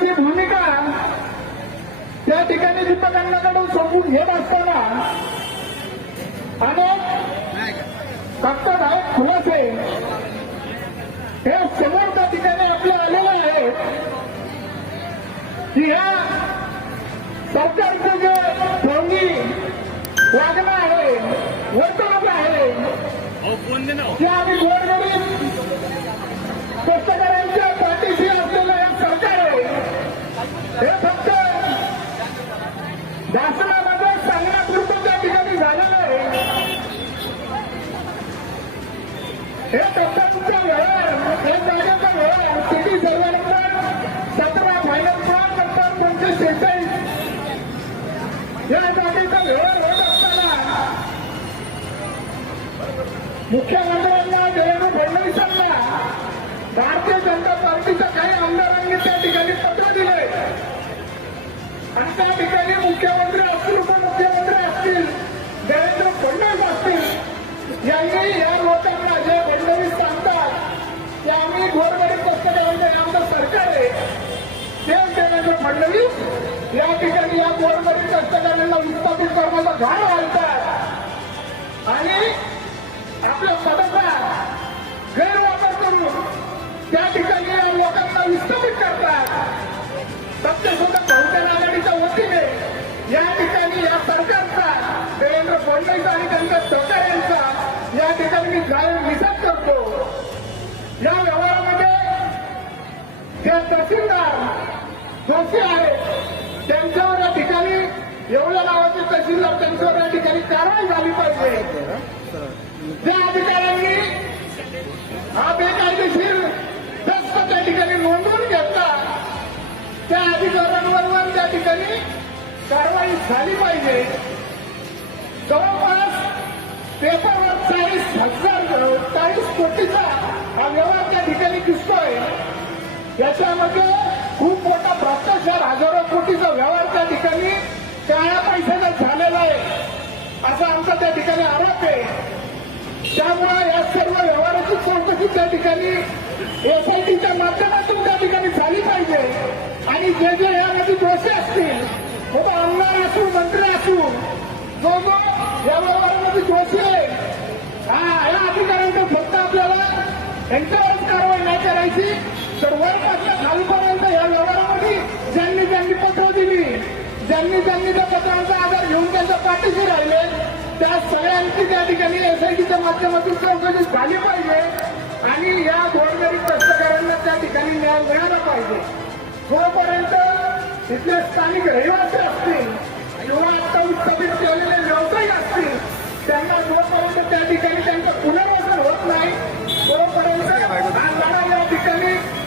सरकारची भूमिका त्या ठिकाणी अण्णाकडून समजून घेत असताना अनेक धक्कादायक खुलासे हे समोर त्या ठिकाणी आपले आलेले आहेत. की ह्या सरकारचं जे ढोंगी वागणं आहे वर्तणूक आहे की आम्ही गोरगरीब हे फक्त शासनामध्ये सांगण्यापुरतं त्या ठिकाणी झालेलं आहे. हे टप्प्याच्या व्यवहार हे जागेचा व्यवहार सतरा फायनल दोनशे या होत असताना मुख्यमंत्र्यांना देवेंद्र आणि त्या ठिकाणी मुख्यमंत्री असतील उपमुख्यमंत्री असतील देवेंद्र फडणवीस असतील यांनी या लोकांना जे फडणवीस सांगतात की आम्ही गोरगरीब कष्टकऱ्यांचे आमचं सरकार आहे. तेच देवेंद्र फडणवीस या ठिकाणी या गोरगरीब कष्टकऱ्यांना विस्थापित करण्याचा घाण घालतात या व्यवहारामध्ये जे तहसीलदार दोषी आहेत. त्यांच्यावर या ठिकाणी एवढ्या नावाचे तहसीलदार त्यांच्यावर या ठिकाणी कारवाई झाली पाहिजे. ज्या अधिकाऱ्यांनी हा बेकायदेशीर दस्त त्या ठिकाणी नोंदवून घेतला. त्या अधिकाऱ्यांवर त्या ठिकाणी कारवाई झाली पाहिजे. ठिकाणी दिसतोय याच्यामध्ये खूप मोठा भ्रष्टाचार हजारो कोटीचा व्यवहार त्या ठिकाणी काळ्या पैशाचा झालेला आहे. असा आमचा त्या ठिकाणी आरोप आहे. त्यामुळे या सर्व व्यवहाराची चौकशी त्या ठिकाणी एसआयटीच्या माध्यमातून त्या ठिकाणी झाली पाहिजे. आणि जे जे यामध्ये दोषी असतील बाबा आमदार असू मंत्री असू जो जो या व्यवहारामध्ये दोषी आहे हा या अधिकाऱ्यांकडे फक्त आपल्याला त्यांच्या करायची तर वरपासून या व्यवहारामध्ये ज्यांनी ज्यांनी पत्र दिली ज्यांनी ज्यांनी त्या पत्रांचा आधार घेऊन त्यांच्या पाठीशी राहिले त्या सगळ्यांची त्या ठिकाणी एसआयटीच्या माध्यमातून चौकशी झाली पाहिजे आणि या गोरगरीब कष्टकऱ्यांना त्या ठिकाणी न्याय मिळाला पाहिजे. जोपर्यंत तिथले स्थानिक रहिवासी असतील किंवा आता उत्पादित केलेले व्यवसायिक असतील त्यांना जोपर्यंत त्या ठिकाणी त्यांचं पुन्हा